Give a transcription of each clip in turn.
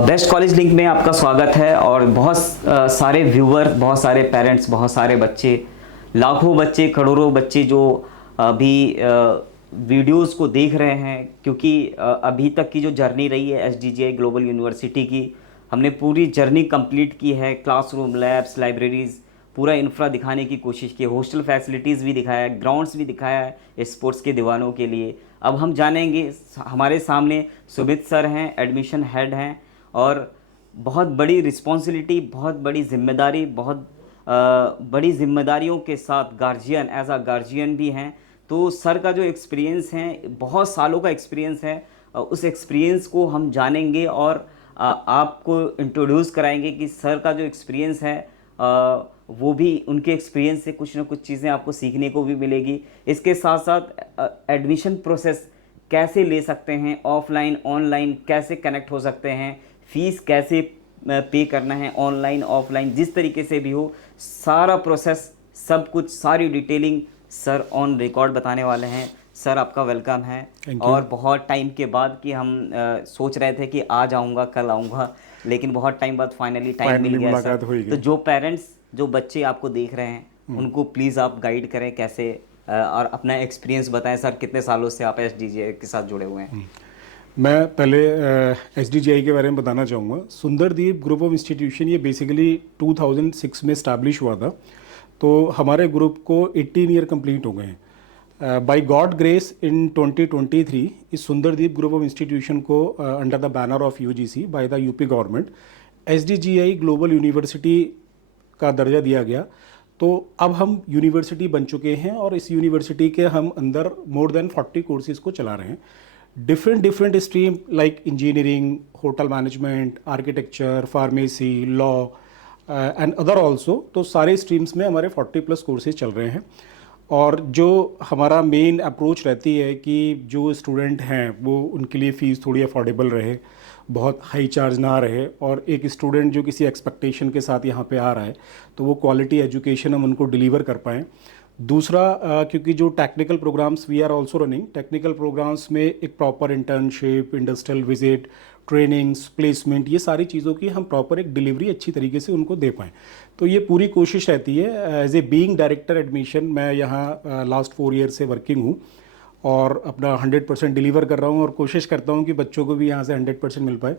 Best college link में आपका स्वागत है। और बहुत सारे व्यूअर, बहुत सारे पेरेंट्स, बहुत सारे बच्चे, लाखों बच्चे, करोड़ों बच्चे जो अभी वीडियोस को देख रहे हैं, क्योंकि अभी तक की जो जर्नी रही है एसडीजीआई ग्लोबल यूनिवर्सिटी की, हमने पूरी जर्नी कंप्लीट की है। क्लासरूम, लैब्स, लाइब्रेरीज़, पूरा इंफ्रा दिखाने की कोशिश की है, हॉस्टल फैसिलिटीज़ भी दिखाया है, ग्राउंड्स भी दिखाया है स्पोर्ट्स के दीवानों के लिए। अब हम जानेंगे, हमारे सामने सुमित सर हैं, एडमिशन हेड हैं, और बहुत बड़ी रिस्पॉन्सिबिलिटी, बहुत बड़ी जिम्मेदारी, बहुत बड़ी जिम्मेदारियों के साथ गार्जियन, एज अ गार्जियन भी हैं। तो सर का जो एक्सपीरियंस है, बहुत सालों का एक्सपीरियंस है, उस एक्सपीरियंस को हम जानेंगे और आपको इंट्रोड्यूस कराएंगे कि सर का जो एक्सपीरियंस है वो भी, उनके एक्सपीरियंस से कुछ ना कुछ चीज़ें आपको सीखने को भी मिलेगी। इसके साथ साथ एडमिशन प्रोसेस कैसे ले सकते हैं, ऑफलाइन ऑनलाइन कैसे कनेक्ट हो सकते हैं, फ़ीस कैसे पे करना है, ऑनलाइन ऑफलाइन जिस तरीके से भी हो, सारा प्रोसेस, सब कुछ, सारी डिटेलिंग सर ऑन रिकॉर्ड बताने वाले हैं। सर आपका वेलकम है। और बहुत टाइम के बाद कि हम सोच रहे थे कि आज आऊँगा, कल आऊँगा, लेकिन बहुत टाइम बाद फाइनली टाइम मिल गया सर। तो जो पेरेंट्स, जो बच्चे आपको देख रहे हैं, उनको प्लीज़ आप गाइड करें कैसे, और अपना एक्सपीरियंस बताएं। सर कितने सालों से आप एसडीजीआई के साथ जुड़े हुए हैं? मैं पहले एसडीजीआई के बारे में बताना चाहूँगा। सुंदरदीप ग्रुप ऑफ इंस्टीट्यूशन ये बेसिकली 2006 में इस्टेब्लिश हुआ था। तो हमारे ग्रुप को 18 ईयर कंप्लीट हो गए हैं। बाय गॉड ग्रेस इन 2023 इस सुंदरदीप ग्रुप ऑफ इंस्टीट्यूशन को under the banner of UGC by the UP government SDGI global university का दर्जा दिया गया। तो अब हम यूनिवर्सिटी बन चुके हैं और इस यूनिवर्सिटी के हम अंदर मोर देन 40 कोर्सेज को चला रहे हैं। Different stream like engineering, hotel management, architecture, pharmacy, law and other also. तो सारे स्ट्रीम्स में हमारे 40+ कोर्सेज चल रहे हैं। और जो हमारा मेन अप्रोच रहती है कि जो स्टूडेंट हैं वो, उनके लिए फ़ीस थोड़ी अफोर्डेबल रहे, बहुत हाई चार्ज ना रहे, और एक स्टूडेंट जो किसी एक्सपेक्टेशन के साथ यहाँ पे आ रहा है तो वो क्वालिटी एजुकेशन हम उनको डिलीवर कर पाएँ। दूसरा, क्योंकि जो technical programs we are also running, technical programs में एक proper internship, industrial visit, trainings, placement, ये सारी चीज़ों की हम प्रॉपर एक डिलीवरी अच्छी तरीके से उनको दे पाएँ। तो ये पूरी कोशिश रहती है। As a being director admission, मैं यहाँ लास्ट 4 ईयर से वर्किंग हूँ और अपना 100% डिलीवर कर रहा हूँ और कोशिश करता हूँ कि बच्चों को भी यहाँ से 100% मिल पाए।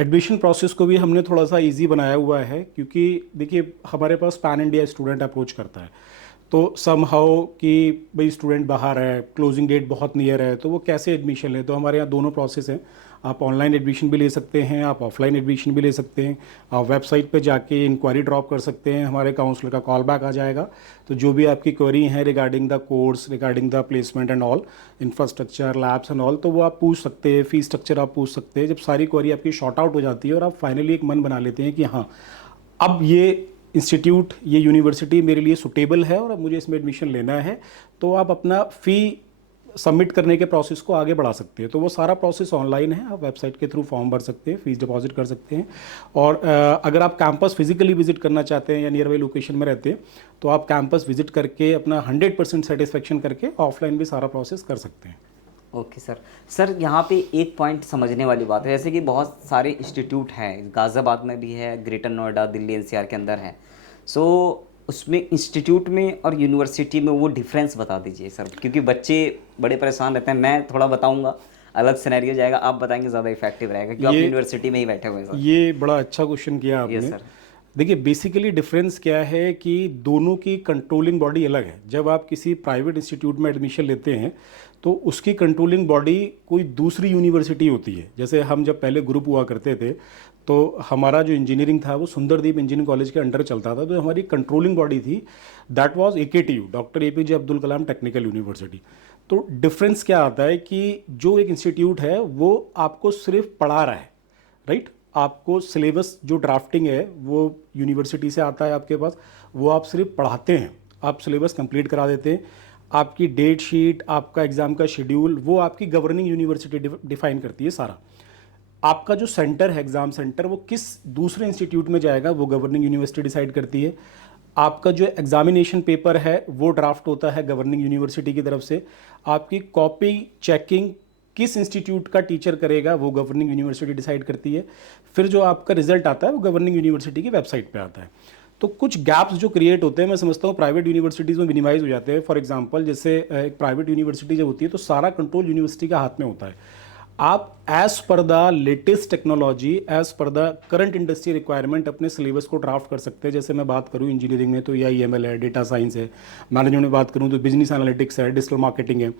एडमिशन प्रोसेस को भी हमने थोड़ा सा ईजी बनाया हुआ है, क्योंकि देखिए हमारे पास पैन इंडिया स्टूडेंट अप्रोच करता है। तो समहाउ कि भाई स्टूडेंट बाहर है, क्लोजिंग डेट बहुत नियर है, तो वो कैसे एडमिशन लें। तो हमारे यहाँ दोनों प्रोसेस हैं। आप ऑनलाइन एडमिशन भी ले सकते हैं, आप ऑफलाइन एडमिशन भी ले सकते हैं। आप वेबसाइट पे जाके इंक्वायरी ड्रॉप कर सकते हैं, हमारे काउंसलर का कॉल बैक आ जाएगा। तो जो भी आपकी क्वेरी है regarding the course, regarding the placement and all, infrastructure, labs and all, तो वो आप पूछ सकते हैं। फीस स्ट्रक्चर आप पूछ सकते हैं। जब सारी क्वेरी आपकी शॉर्ट आउट हो जाती है और आप फाइनली एक मन बना लेते हैं कि हाँ, अब ये इंस्टीट्यूट, ये यूनिवर्सिटी मेरे लिए सुटेबल है और अब मुझे इसमें एडमिशन लेना है, तो आप अपना फ़ी सबमिट करने के प्रोसेस को आगे बढ़ा सकते हैं। तो वो सारा प्रोसेस ऑनलाइन है, आप वेबसाइट के थ्रू फॉर्म भर सकते हैं, फीस डिपॉजिट कर सकते हैं। और अगर आप कैंपस फिजिकली विजिट करना चाहते हैं या नियर बाई लोकेशन में रहते हैं, तो आप कैंपस विजिट करके अपना 100% सेटिस्फेक्शन करके ऑफलाइन भी सारा प्रोसेस कर सकते हैं। Okay sir. सर यहाँ पे एक पॉइंट समझने वाली बात है, जैसे कि बहुत सारे इंस्टीट्यूट हैं, गाज़ियाबाद में भी है, ग्रेटर नोएडा, दिल्ली एनसीआर के अंदर है। सो उसमें इंस्टीट्यूट में और यूनिवर्सिटी में वो डिफरेंस बता दीजिए सर, क्योंकि बच्चे बड़े परेशान रहते हैं। मैं थोड़ा बताऊंगा, अलग सिनेरियो जाएगा, आप बताएंगे ज़्यादा इफेक्टिव रहेगा, क्योंकि आप यूनिवर्सिटी में ही बैठे हुए हैं सर। ये बड़ा अच्छा क्वेश्चन किया आपने। Yes sir. देखिए बेसिकली डिफरेंस क्या है कि दोनों की कंट्रोलिंग बॉडी अलग है। जब आप किसी प्राइवेट इंस्टीट्यूट में एडमिशन लेते हैं तो उसकी कंट्रोलिंग बॉडी कोई दूसरी यूनिवर्सिटी होती है। जैसे हम जब पहले ग्रुप हुआ करते थे तो हमारा जो इंजीनियरिंग था वो सुंदरदीप इंजीनियरिंग कॉलेज के अंडर चलता था। तो हमारी कंट्रोलिंग बॉडी थी, that was AKTU, doctor APJ Abdul Kalam technical university. तो डिफरेंस क्या आता है कि जो एक इंस्टीट्यूट है वो आपको सिर्फ पढ़ा रहा है, राइट। आपको सिलेबस जो ड्राफ्टिंग है वो यूनिवर्सिटी से आता है आपके पास, वो आप सिर्फ पढ़ाते हैं, आप सिलेबस कंप्लीट करा देते हैं। आपकी डेट शीट, आपका एग्ज़ाम का शेड्यूल, वो आपकी गवर्निंग यूनिवर्सिटी डिफाइन करती है सारा। आपका जो सेंटर है, एग्ज़ाम सेंटर, वो किस दूसरे इंस्टीट्यूट में जाएगा वो गवर्निंग यूनिवर्सिटी डिसाइड करती है। आपका जो एग्जामिनेशन पेपर है वो ड्राफ्ट होता है गवर्निंग यूनिवर्सिटी की तरफ से। आपकी कॉपी चेकिंग किस इंस्टीट्यूट का टीचर करेगा वो गवर्निंग यूनिवर्सिटी डिसाइड करती है। फिर जो आपका रिजल्ट आता है वो गवर्निंग यूनिवर्सिटी की वेबसाइट पे आता है। तो कुछ गैप्स जो क्रिएट होते हैं मैं समझता हूँ प्राइवेट यूनिवर्सिटीज़ में मिनिमाइज हो जाते हैं। फॉर एग्जांपल जैसे एक प्राइवेट यूनिवर्सिटी जब होती है तो सारा कंट्रोल यूनिवर्सिटी का हाथ में होता है। आप as per the latest technology, as per the current industry requirement अपने सिलेबस को ड्राफ्ट कर सकते हैं। जैसे मैं बात करूँ इंजीनियरिंग में तो AIML है, डेटा साइंस है, मैनेजमेंट में बात करूँ तो बिजनेस एनालिटिक्स है, डिजिटल मार्केटिंग है।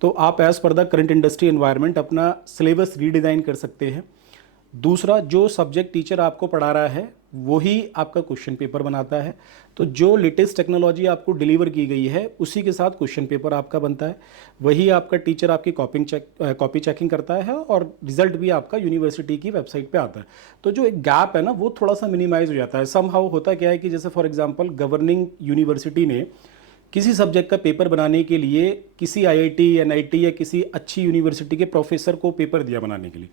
तो आप as per the current industry environment अपना सिलेबस रीडिज़ाइन कर सकते हैं। दूसरा, जो सब्जेक्ट टीचर आपको पढ़ा रहा है वही आपका क्वेश्चन पेपर बनाता है। तो जो लेटेस्ट टेक्नोलॉजी आपको डिलीवर की गई है उसी के साथ क्वेश्चन पेपर आपका बनता है। वही आपका टीचर आपकी कॉपी चेकिंग करता है और रिजल्ट भी आपका यूनिवर्सिटी की वेबसाइट पे आता है। तो जो एक गैप है ना वो थोड़ा सा मिनिमाइज हो जाता है। समहाउ होता क्या है कि जैसे फॉर एग्जांपल गवर्निंग यूनिवर्सिटी ने किसी सब्जेक्ट का पेपर बनाने के लिए किसी IIT, NIT या किसी अच्छी यूनिवर्सिटी के प्रोफेसर को पेपर दिया बनाने के लिए।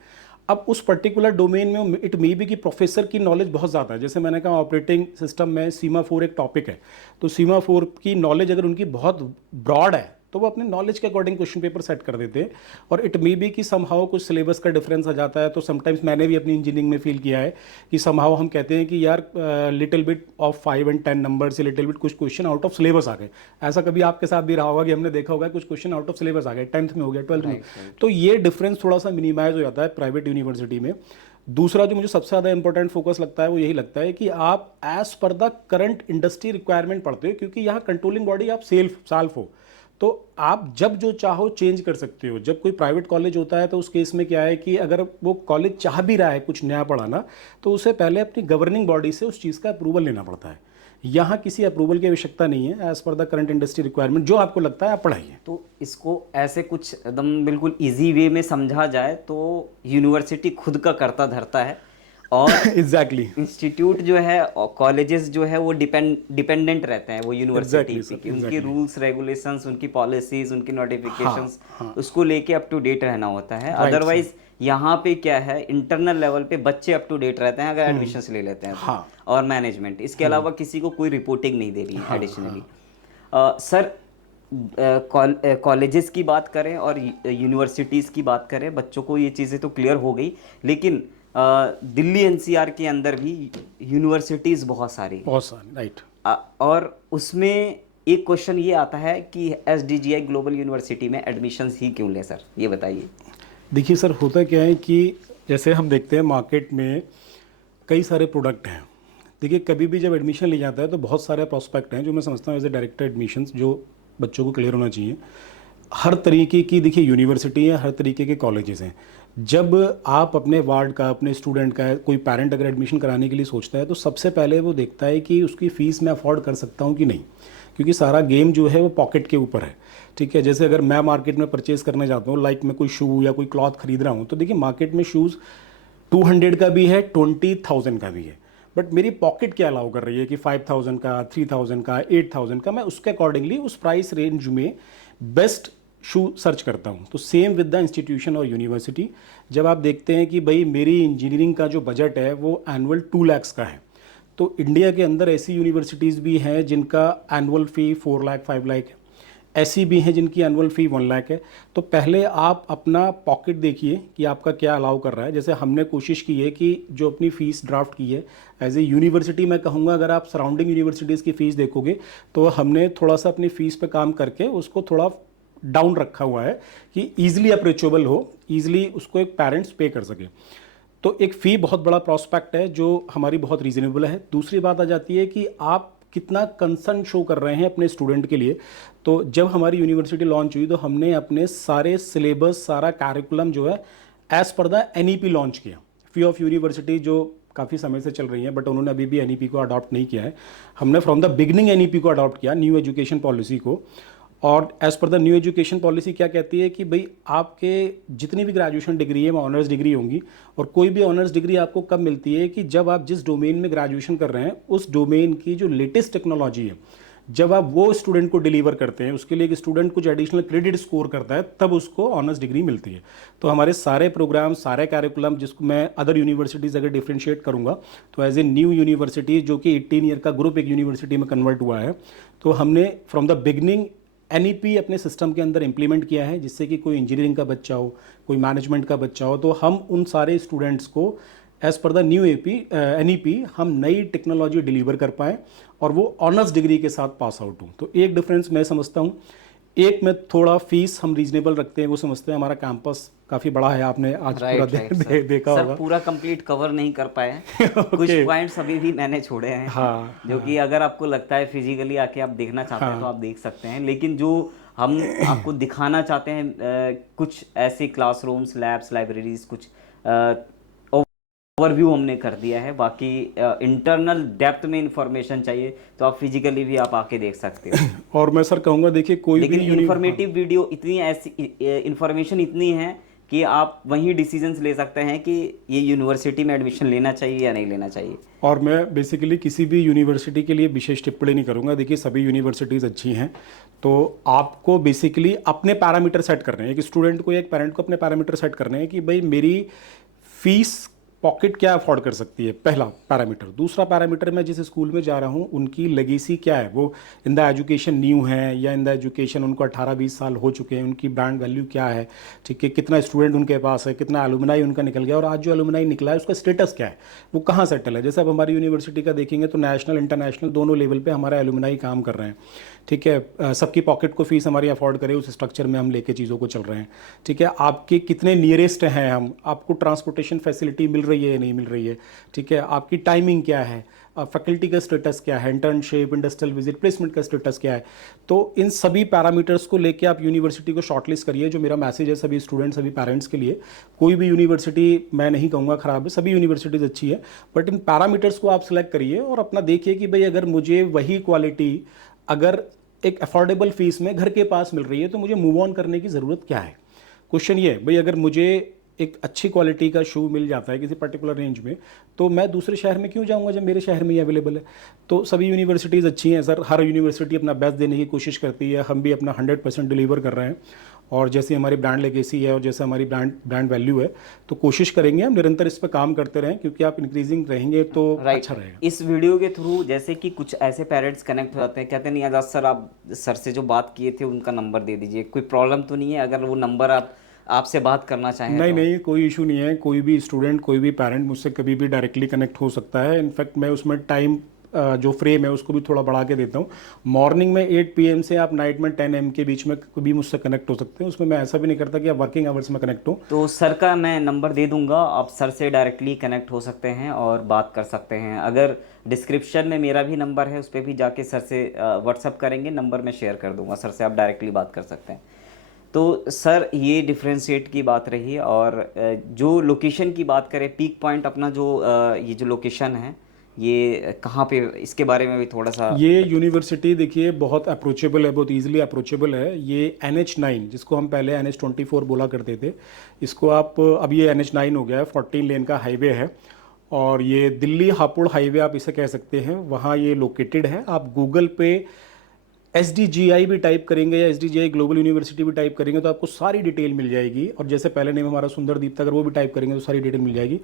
अब उस पर्टिकुलर डोमेन में इट मे बी कि प्रोफेसर की नॉलेज बहुत ज़्यादा है। जैसे मैंने कहा ऑपरेटिंग सिस्टम में सीमा4 एक टॉपिक है, तो सीमा4 की नॉलेज अगर उनकी बहुत ब्रॉड है तो वो अपने नॉलेज के अकॉर्डिंग क्वेश्चन पेपर सेट कर देते हैं। और इट मे बी कि समहाउ कुछ सिलेबस का डिफरेंस आ जाता है। तो समटाइम्स मैंने भी अपनी इंजीनियरिंग में फील किया है कि समहाउ हम कहते हैं कि यार little bit of 5 and 10 number से लिटिल बिट कुछ क्वेश्चन आउट ऑफ सिलेबस आ गए। ऐसा कभी आपके साथ भी रहा होगा कि हमने देखा होगा कुछ क्वेश्चन आउट ऑफ सिलेबस आ गए, 10th में हो गया, 12th में। तो ये डिफरेंस थोड़ा सा मिनिमाइज हो जाता है प्राइवेट यूनिवर्सिटी में। दूसरा जो मुझे सबसे ज़्यादा इंपॉर्टेंट फोकस लगता है वो यही लगता है कि आप as per the current industry requirement पढ़ते हो, क्योंकि यहाँ कंट्रोलिंग बॉडी आप सेल्फ हो तो आप जब जो चाहो चेंज कर सकते हो। जब कोई प्राइवेट कॉलेज होता है तो उस केस में क्या है कि अगर वो कॉलेज चाह भी रहा है कुछ नया पढ़ाना तो उसे पहले अपनी गवर्निंग बॉडी से उस चीज़ का अप्रूवल लेना पड़ता है। यहाँ किसी अप्रूवल की आवश्यकता नहीं है। As per the current industry requirement जो आपको लगता है आप पढ़ाइए। तो इसको ऐसे कुछ एकदम बिल्कुल इजी वे में समझा जाए तो यूनिवर्सिटी खुद का करता धरता है और एग्जैक्टली इंस्टीट्यूट जो है और कॉलेजेस जो है वो डिपेंडेंट रहते हैं वो यूनिवर्सिटी पे कि उनकी रूल्स रेगुलेशंस, उनकी पॉलिसीज, उनकी नोटिफिकेशंस उसको लेके अप टू डेट रहना होता है। अदरवाइज यहाँ पे क्या है इंटरनल लेवल पे बच्चे अप टू डेट रहते हैं अगर एडमिशंस ले लेते हैं तो, और मैनेजमेंट इसके अलावा किसी को कोई रिपोर्टिंग नहीं दे रही है एडिशनली। सर कॉलेजेस की बात करें और यूनिवर्सिटीज़ की बात करें, बच्चों को ये चीज़ें तो क्लियर हो गई, लेकिन दिल्ली NCR के अंदर भी यूनिवर्सिटीज़ बहुत सारी राइट। और उसमें एक क्वेश्चन ये आता है कि SDGI ग्लोबल यूनिवर्सिटी में एडमिशन्स ही क्यों ले? सर ये बताइए। देखिए सर, होता क्या है कि जैसे हम देखते हैं मार्केट में कई सारे प्रोडक्ट हैं। देखिए कभी भी जब एडमिशन लिया जाता है तो बहुत सारे प्रोस्पेक्ट हैं जो मैं समझता हूँ एज ए डायरेक्टर एडमिशन्स जो बच्चों को क्लियर होना चाहिए। हर तरीके की देखिए यूनिवर्सिटी है, हर तरीके के कॉलेजेस हैं। जब आप अपने वार्ड का, अपने स्टूडेंट का, कोई पेरेंट अगर एडमिशन कराने के लिए सोचता है तो सबसे पहले वो देखता है कि उसकी फ़ीस मैं अफोर्ड कर सकता हूँ कि नहीं, क्योंकि सारा गेम जो है वो पॉकेट के ऊपर है। ठीक है, जैसे अगर मैं मार्केट में परचेज़ करने जाता हूँ, लाइक मैं कोई शू या कोई क्लॉथ खरीद रहा हूँ, तो देखिए मार्केट में शूज़ 200 का भी है, 20,000 का भी है, बट मेरी पॉकेट क्या अलाउ कर रही है कि 5,000 का, 3,000 का, 8,000 का, मैं उसके अकॉर्डिंगली उस प्राइस रेंज में बेस्ट शू सर्च करता हूँ। तो सेम विद द इंस्टीट्यूशन और यूनिवर्सिटी। जब आप देखते हैं कि भाई मेरी इंजीनियरिंग का जो बजट है वो एनुअल 2 लाख का है, तो इंडिया के अंदर ऐसी यूनिवर्सिटीज़ भी हैं जिनका एनुअल फ़ी 4 लाख 5 लाख है, ऐसी भी हैं जिनकी एनुअल फ़ी 1 लाख है। तो पहले आप अपना पॉकेट देखिए कि आपका क्या अलाउ कर रहा है। जैसे हमने कोशिश की है कि जो अपनी फ़ीस ड्राफ्ट की है एज ए यूनिवर्सिटी, मैं कहूँगा अगर आप सराउंडिंग यूनिवर्सिटीज़ की फ़ीस देखोगे तो हमने थोड़ा सा अपनी फ़ीस पे काम करके उसको थोड़ा डाउन रखा हुआ है कि ईजिली अप्रोचेबल हो, ईजिली उसको एक पेरेंट्स पे कर सके। तो एक फ़ी बहुत बड़ा प्रॉस्पेक्ट है जो हमारी बहुत रीज़नेबल है। दूसरी बात आ जाती है कि आप कितना कंसर्न शो कर रहे हैं अपने स्टूडेंट के लिए। तो जब हमारी यूनिवर्सिटी लॉन्च हुई तो हमने अपने सारे सिलेबस, सारा कैरिकुलम जो है as per the NEP launch किया। फी ऑफ यूनिवर्सिटी जो काफ़ी समय से चल रही है बट उन्होंने अभी भी NEP को अडॉप्ट नहीं किया है, हमने फ्रॉम द बिगनिंग NEP को अडॉप्ट किया, न्यू एजुकेशन पॉलिसी को। और as per the new education policy क्या कहती है कि भाई आपके जितनी भी ग्रेजुएशन डिग्री है वो ऑनर्स डिग्री होंगी, और कोई भी ऑनर्स डिग्री आपको कब मिलती है कि जब आप जिस डोमेन में ग्रेजुएशन कर रहे हैं उस डोमेन की जो लेटेस्ट टेक्नोलॉजी है जब आप वो स्टूडेंट को डिलीवर करते हैं, उसके लिए एक स्टूडेंट कुछ एडिशनल क्रेडिट स्कोर करता है, तब उसको ऑनर्स डिग्री मिलती है। तो हमारे सारे प्रोग्राम, सारे कैरिकुलम, जिसको मैं अदर यूनिवर्सिटीज़ अगर डिफ्रेंशिएट करूँगा तो एज ए न्यू यूनिवर्सिटी जो कि 18 ईयर का ग्रुप एक यूनिवर्सिटी में कन्वर्ट हुआ है, तो हमने फ्रॉम द बिगनिंग NEP अपने सिस्टम के अंदर इम्प्लीमेंट किया है, जिससे कि कोई इंजीनियरिंग का बच्चा हो, कोई मैनेजमेंट का बच्चा हो, तो हम उन सारे स्टूडेंट्स को as per the new NEP हम नई टेक्नोलॉजी डिलीवर कर पाएँ और वो ऑनर्स डिग्री के साथ पास आउट हूँ। तो एक डिफरेंस मैं समझता हूँ, एक में थोड़ा फीस हम रीजनेबल रखते हैं, वो समझते हैं हमारा कैंपस काफ़ी बड़ा है, आपने आज पूरा देखा सर होगा। पूरा कंप्लीट कवर नहीं कर पाए हैं कुछ Okay. पॉइंट्स अभी भी मैंने छोड़े हैं हाँ, जो कि अगर आपको लगता है फिजिकली आके आप देखना चाहते हैं तो आप देख सकते हैं, लेकिन जो हम आपको दिखाना चाहते हैं कुछ ऐसे क्लासरूम्स, लैब्स, लाइब्रेरीज, कुछ ओवरव्यू हमने कर दिया है। बाकी इंटरनल डेप्थ में इंफॉर्मेशन चाहिए तो आप फिजिकली भी आप आके देख सकते हो। और मैं सर कहूँगा, देखिए कोई लेकिन भी इंफॉर्मेटिव वीडियो इतनी ऐसी इंफॉर्मेशन इतनी है कि आप वहीं डिसीजंस ले सकते हैं कि ये यूनिवर्सिटी में एडमिशन लेना चाहिए या नहीं लेना चाहिए। और मैं बेसिकली किसी भी यूनिवर्सिटी के लिए विशेष टिप्पणी नहीं करूंगा। देखिए सभी यूनिवर्सिटीज़ अच्छी हैं, तो आपको बेसिकली अपने पैरामीटर सेट करने हैं। एक स्टूडेंट को, एक पेरेंट को अपने पैरामीटर सेट करने हैं कि भाई मेरी फीस पॉकेट क्या अफोर्ड कर सकती है, पहला पैरामीटर। दूसरा पैरामीटर, मैं जिस स्कूल में जा रहा हूँ उनकी लेगेसी क्या है, वो इन द एजुकेशन न्यू है या इन द एजुकेशन उनको 18-20 साल हो चुके हैं, उनकी ब्रांड वैल्यू क्या है, ठीक है, कितना स्टूडेंट उनके पास है, कितना एलुमनाई उनका निकल गया, और आज जो एलुमनाई निकला है उसका स्टेटस क्या है, वो कहाँ सेटल है। जैसे अब हमारी यूनिवर्सिटी का देखेंगे तो नेशनल इंटरनेशनल दोनों लेवल पर हमारा एलुमनाई काम कर रहे हैं, ठीक है। सबकी पॉकेट को फीस हमारी अफोर्ड करे उस स्ट्रक्चर में हम लेके चीज़ों को चल रहे हैं, ठीक है। आपके कितने नियरेस्ट हैं हम, आपको ट्रांसपोर्टेशन फैसिलिटी मिल रही है या नहीं मिल रही है, ठीक है, आपकी टाइमिंग क्या है, फैकल्टी का स्टेटस क्या है, इंटर्नशिप, इंडस्ट्रियल विजिट, प्लेसमेंट का स्टेटस क्या है। तो इन सभी पैरामीटर्स को लेके आप यूनिवर्सिटी को शॉर्टलिस्ट करिए। जो मेरा मैसेज है सभी स्टूडेंट्स, सभी पेरेंट्स के लिए, कोई भी यूनिवर्सिटी मैं नहीं कहूँगा ख़राब है, सभी यूनिवर्सिटीज़ अच्छी है, बट इन पैरामीटर्स को आप सिलेक्ट करिए और अपना देखिए कि भाई अगर मुझे वही क्वालिटी अगर एक अफोर्डेबल फीस में घर के पास मिल रही है तो मुझे मूव ऑन करने की ज़रूरत क्या है। क्वेश्चन ये है भाई, अगर मुझे एक अच्छी क्वालिटी का शू मिल जाता है किसी पर्टिकुलर रेंज में, तो मैं दूसरे शहर में क्यों जाऊंगा जब मेरे शहर में ही अवेलेबल है। तो सभी यूनिवर्सिटीज़ अच्छी हैं सर, हर यूनिवर्सिटी अपना बेस्ट देने की कोशिश करती है, हम भी अपना 100% डिलीवर कर रहे हैं। और जैसे हमारी ब्रांड लेगेसी है और जैसे हमारी ब्रांड वैल्यू है, तो कोशिश करेंगे हम निरंतर इस पर काम करते रहें, क्योंकि आप इंक्रीजिंग रहेंगे तो अच्छा रहेगा। इस वीडियो के थ्रू जैसे कि कुछ ऐसे पेरेंट्स कनेक्ट हो जाते हैं, कहते हैं नहीं आजाद सर, आप सर से जो बात किए थे उनका नंबर दे दीजिए, कोई प्रॉब्लम तो नहीं है अगर वो नंबर आपसे बात करना चाहें? नहीं तो? नहीं, कोई इशू नहीं है। कोई भी स्टूडेंट, कोई भी पेरेंट मुझसे कभी भी डायरेक्टली कनेक्ट हो सकता है। इनफैक्ट मैं उसमें टाइम जो फ्रेम है उसको भी थोड़ा बढ़ा के देता हूँ। मॉर्निंग में 8 PM से आप नाइट में 10 AM के बीच में कभी मुझसे कनेक्ट हो सकते हैं। उसमें मैं ऐसा भी नहीं करता कि आप वर्किंग आवर्स में कनेक्ट हो। तो सर का मैं नंबर दे दूंगा, आप सर से डायरेक्टली कनेक्ट हो सकते हैं और बात कर सकते हैं। अगर डिस्क्रिप्शन में मेरा भी नंबर है उस पर भी जाके सर से व्हाट्सअप करेंगे, नंबर मैं शेयर कर दूंगा, सर से आप डायरेक्टली बात कर सकते हैं। तो सर ये डिफ्रेंशिएट की बात रही, और जो लोकेशन की बात करें, पीक पॉइंट अपना जो ये जो लोकेशन है ये कहाँ पे, इसके बारे में भी थोड़ा सा। ये यूनिवर्सिटी देखिए बहुत अप्रोचेबल है, बहुत इजीली अप्रोचेबल है। ये NH9, जिसको हम पहले NH24 बोला करते थे, इसको आप अब ये NH9 हो गया है। 14 लेन का हाईवे है और ये दिल्ली हापुड़ हाईवे आप इसे कह सकते हैं, वहाँ ये लोकेटेड है। आप गूगल पे SDGI भी टाइप करेंगे या SDGI ग्लोबल यूनिवर्सिटी भी टाइप करेंगे तो आपको सारी डिटेल मिल जाएगी। और जैसे पहले नेम हमारा सुंदरदीप था, अगर वो भी टाइप करेंगे तो सारी डिटेल मिल जाएगी।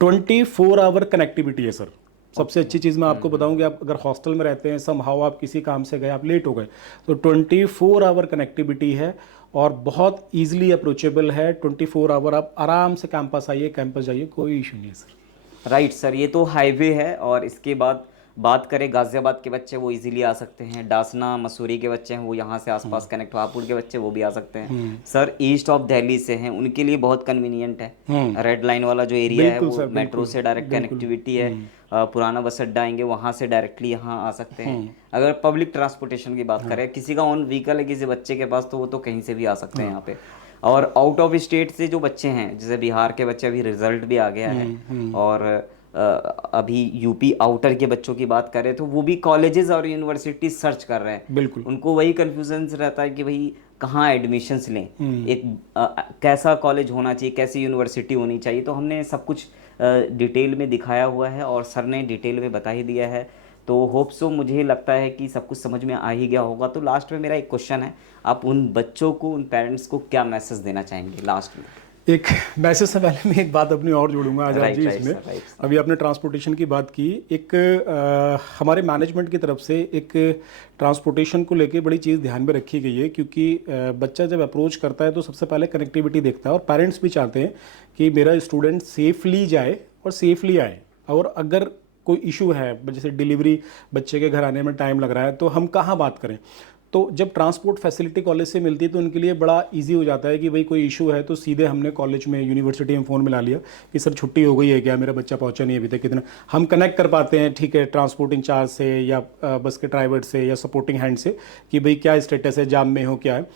24 आवर कनेक्टिविटी है सर। सबसे अच्छी चीज़ मैं आपको बताऊं कि आप अगर हॉस्टल में रहते हैं, समहाउ आप किसी काम से गए, आप लेट हो गए, तो 24 आवर कनेक्टिविटी है और बहुत ईजिली अप्रोचेबल है। 24 आवर आप आराम से कैंपस आइए, कैंपस जाइए, कोई इशू नहीं है सर। राइट सर, ये तो हाईवे है। और इसके बाद बात करें गाज़ियाबाद के बच्चे, वो इजीली आ सकते हैं। डासना मसूरी के बच्चे हैं वो यहाँ से आसपास कनेक्ट, हापुड़ के बच्चे वो भी आ सकते हैं। सर ईस्ट ऑफ दिल्ली से हैं, उनके लिए बहुत कन्वीनियंट है। रेड लाइन वाला जो एरिया है वो मेट्रो से डायरेक्ट कनेक्टिविटी है। पुराना बस अड्डा आएंगे वहाँ से डायरेक्टली यहाँ आ सकते हैं। अगर पब्लिक ट्रांसपोर्टेशन की बात करें, किसी का ओन व्हीकल है किसी बच्चे के पास, तो वो तो कहीं से भी आ सकते हैं यहाँ पे। और आउट ऑफ स्टेट से जो बच्चे हैं, जैसे बिहार के बच्चे, अभी रिजल्ट भी आ गया है, और अभी यूपी आउटर के बच्चों की बात करें तो वो भी कॉलेजेस और यूनिवर्सिटी सर्च कर रहे हैं। बिल्कुल, उनको वही कन्फ्यूजन रहता है कि भाई कहाँ एडमिशन्स लें, एक कैसा कॉलेज होना चाहिए, कैसी यूनिवर्सिटी होनी चाहिए। तो हमने सब कुछ डिटेल में दिखाया हुआ है और सर ने डिटेल में बता ही दिया है। तो होप सो, मुझे लगता है कि सब कुछ समझ में आ ही गया होगा। तो लास्ट में मेरा एक क्वेश्चन है, आप उन बच्चों को, उन पेरेंट्स को क्या मैसेज देना चाहेंगे लास्ट में? एक मैसेज से पहले मैं एक बात अपनी और जोड़ूंगा आजाद राइट जी राइट इसमें। Sir, right sir. अभी आपने ट्रांसपोर्टेशन की बात की, एक हमारे मैनेजमेंट की तरफ से एक ट्रांसपोर्टेशन को लेके बड़ी चीज़ ध्यान में रखी गई है, क्योंकि बच्चा जब अप्रोच करता है तो सबसे पहले कनेक्टिविटी देखता है, और पेरेंट्स भी चाहते हैं कि मेरा स्टूडेंट सेफली जाए और सेफली आए। और अगर कोई इशू है, जैसे डिलीवरी, बच्चे के घर आने में टाइम लग रहा है, तो हम कहाँ बात करें। तो जब ट्रांसपोर्ट फैसिलिटी कॉलेज से मिलती है तो उनके लिए बड़ा इजी हो जाता है कि भाई कोई इशू है तो सीधे हमने कॉलेज में, यूनिवर्सिटी में फ़ोन मिला लिया कि सर छुट्टी हो गई है क्या, मेरा बच्चा पहुंचा नहीं अभी तक, कितना हम कनेक्ट कर पाते हैं, ठीक है, ट्रांसपोर्ट इंचार्ज से या बस के ड्राइवर से या सपोर्टिंग हैंड से कि भाई क्या स्टेटस है, जाम में हो क्या है।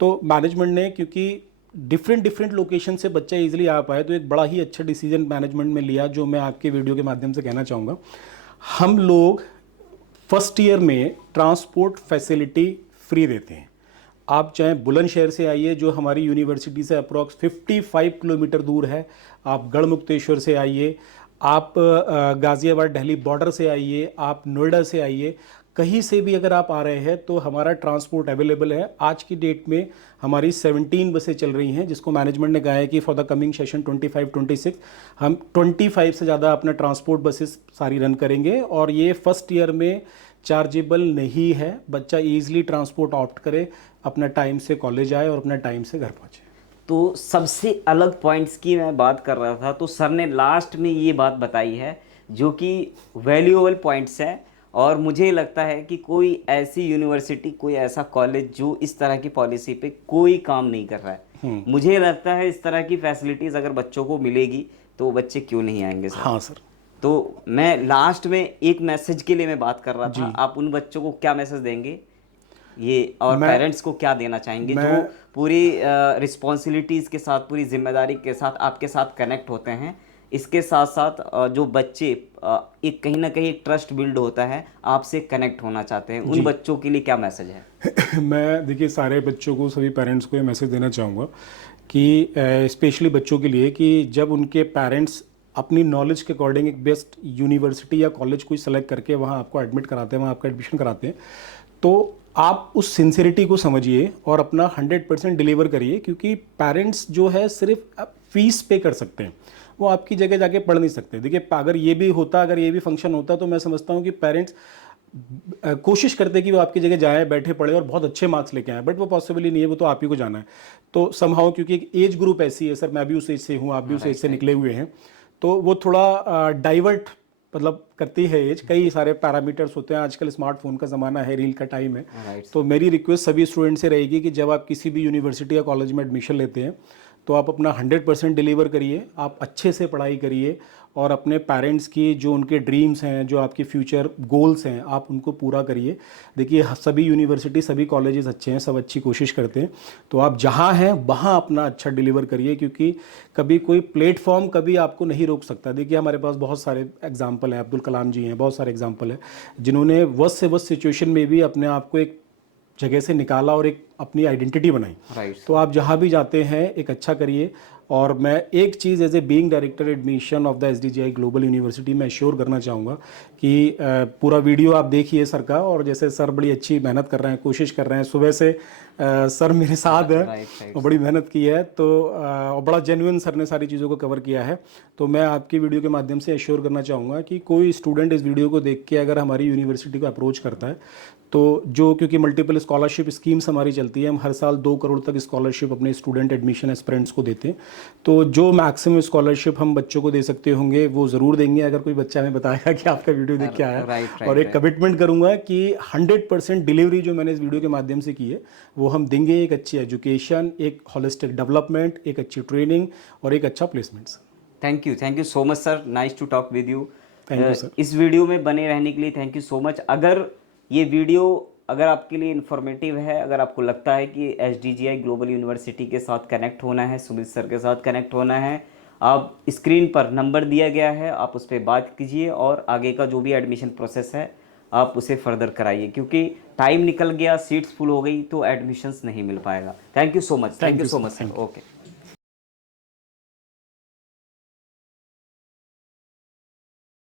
तो मैनेजमेंट ने, क्योंकि डिफरेंट लोकेशन से बच्चा ईजिली आ पाए, तो एक बड़ा ही अच्छा डिसीजन मैनेजमेंट में लिया, जो मैं आपके वीडियो के माध्यम से कहना चाहूँगा। हम लोग फर्स्ट ईयर में ट्रांसपोर्ट फैसिलिटी फ्री देते हैं। आप चाहे बुलंदशहर से आइए, जो हमारी यूनिवर्सिटी से अप्रॉक्स 55 किलोमीटर दूर है, आप गढ़मुक्तेश्वर से आइए, आप गाज़ियाबाद दिल्ली बॉर्डर से आइए, आप नोएडा से आइए, कहीं से भी अगर आप आ रहे हैं तो हमारा ट्रांसपोर्ट अवेलेबल है। आज की डेट में हमारी 17 बसें चल रही हैं, जिसको मैनेजमेंट ने कहा है कि फॉर द कमिंग सेशन 25-26 हम 25 से ज़्यादा अपना ट्रांसपोर्ट बसेस सारी रन करेंगे। और ये फर्स्ट ईयर में चार्जेबल नहीं है, बच्चा ईजिली ट्रांसपोर्ट ऑप्ट करे, अपना टाइम से कॉलेज आए और अपना टाइम से घर पहुँचे। तो सबसे अलग पॉइंट्स की मैं बात कर रहा था, तो सर ने लास्ट में ये बात बताई है जो कि वैल्यूएबल पॉइंट्स है। और मुझे लगता है कि कोई ऐसी यूनिवर्सिटी, कोई ऐसा कॉलेज जो इस तरह की पॉलिसी पे कोई काम नहीं कर रहा है। मुझे लगता है इस तरह की फैसिलिटीज़ अगर बच्चों को मिलेगी तो बच्चे क्यों नहीं आएंगे सर। हाँ सर। तो मैं लास्ट में एक मैसेज के लिए मैं बात कर रहा था, आप उन बच्चों को क्या मैसेज देंगे ये, और पेरेंट्स को क्या देना चाहेंगे जो पूरी रिस्पॉन्सिबिलिटीज़ के साथ, पूरी जिम्मेदारी के साथ आपके साथ कनेक्ट होते हैं। इसके साथ साथ जो बच्चे एक कहीं ना कहीं एक ट्रस्ट बिल्ड होता है, आपसे कनेक्ट होना चाहते हैं, उन बच्चों के लिए क्या मैसेज है? मैं देखिए सारे बच्चों को, सभी पेरेंट्स को ये मैसेज देना चाहूँगा कि स्पेशली बच्चों के लिए, कि जब उनके पेरेंट्स अपनी नॉलेज के अकॉर्डिंग एक बेस्ट यूनिवर्सिटी या कॉलेज कोई सेलेक्ट करके वहाँ आपको एडमिट कराते हैं, वहाँ आपका एडमिशन कराते हैं, तो आप उस सिंसियरिटी को समझिए और अपना 100% डिलीवर करिए। क्योंकि पेरेंट्स जो है सिर्फ फीस पे कर सकते हैं, वो आपकी जगह जाके पढ़ नहीं सकते। देखिए अगर ये भी होता, अगर ये भी फंक्शन होता, तो मैं समझता हूँ कि पेरेंट्स कोशिश करते कि वो आपकी जगह जाए, बैठे पढ़े और बहुत अच्छे मार्क्स लेके आए, बट वो पॉसिबल ही नहीं है, वो तो आप ही को जाना है। तो समहाउ क्योंकि एक एज ग्रुप ऐसी है सर, मैं भी उस एज से हूँ, आप भी उस एज से निकले हुए हैं, तो वो थोड़ा डाइवर्ट मतलब करती है एज। कई सारे पैरामीटर्स होते हैं, आजकल स्मार्टफोन का ज़माना है, रील का टाइम है। तो मेरी रिक्वेस्ट सभी स्टूडेंट से रहेगी कि जब आप किसी भी यूनिवर्सिटी या कॉलेज में एडमिशन लेते हैं तो आप अपना 100% डिलीवर करिए, आप अच्छे से पढ़ाई करिए और अपने पेरेंट्स की जो उनके ड्रीम्स हैं, जो आपके फ्यूचर गोल्स हैं, आप उनको पूरा करिए। देखिए सभी यूनिवर्सिटी, सभी कॉलेजेस अच्छे हैं, सब अच्छी कोशिश करते हैं, तो आप जहाँ हैं वहाँ अपना अच्छा डिलीवर करिए, क्योंकि कभी कोई प्लेटफॉर्म कभी आपको नहीं रोक सकता। देखिए हमारे पास बहुत सारे एग्जाम्पल हैं, अब्दुल कलाम जी हैं, बहुत सारे एग्जाम्पल हैं जिन्होंने वर्स्ट से वर्स्ट सिचुएशन में भी अपने आप को एक जगह से निकाला और एक अपनी आइडेंटिटी बनाई। तो आप जहाँ भी जाते हैं एक अच्छा करिए। और मैं एक चीज़ as a being director admission of the SDGI global university में एश्योर करना चाहूँगा कि पूरा वीडियो आप देखिए सर का, और जैसे सर बड़ी अच्छी मेहनत कर रहे हैं, कोशिश कर रहे हैं, सुबह से सर मेरे साथ है और बड़ी मेहनत की है, तो और बड़ा जेन्युइन सर ने सारी चीज़ों को कवर किया है। तो मैं आपकी वीडियो के माध्यम से एश्योर करना चाहूँगा कि कोई स्टूडेंट इस वीडियो को देख के अगर हमारी यूनिवर्सिटी को अप्रोच करता है, तो जो क्योंकि मल्टीपल स्कॉलरशिप स्कीम्स हमारी चलती है, हम हर साल 2 करोड़ तक स्कॉलरशिप अपने स्टूडेंट एडमिशन एस्पिरेंट्स को देते हैं, तो जो मैक्सिमम स्कॉलरशिप हम बच्चों को दे सकते होंगे वो ज़रूर देंगे, अगर कोई बच्चा हमें बताएगा कि आपका वीडियो देख के आया। और एक कमिटमेंट करूंगा कि 100% डिलीवरी जो मैंने इस वीडियो के माध्यम से की है वो हम देंगे, एक अच्छी एजुकेशन, एक होलिस्टिक डेवलपमेंट, एक अच्छी ट्रेनिंग और एक अच्छा placements. Thank you so much sir, nice to talk with you. Thank you sir. इस वीडियो में बने रहने के लिए थैंक यू सो मच। अगर ये वीडियो अगर आपके लिए इन्फॉर्मेटिव है, अगर आपको लगता है कि SDGI ग्लोबल यूनिवर्सिटी के साथ कनेक्ट होना है, सुमित सर के साथ कनेक्ट होना है, आप स्क्रीन पर नंबर दिया गया है, आप उस पर बात कीजिए और आगे का जो भी एडमिशन प्रोसेस है आप उसे फर्दर कराइए, क्योंकि टाइम निकल गया, सीट्स फुल हो गई तो एडमिशन्स नहीं मिल पाएगा। Thank you so much, thank you so much sir. Okay.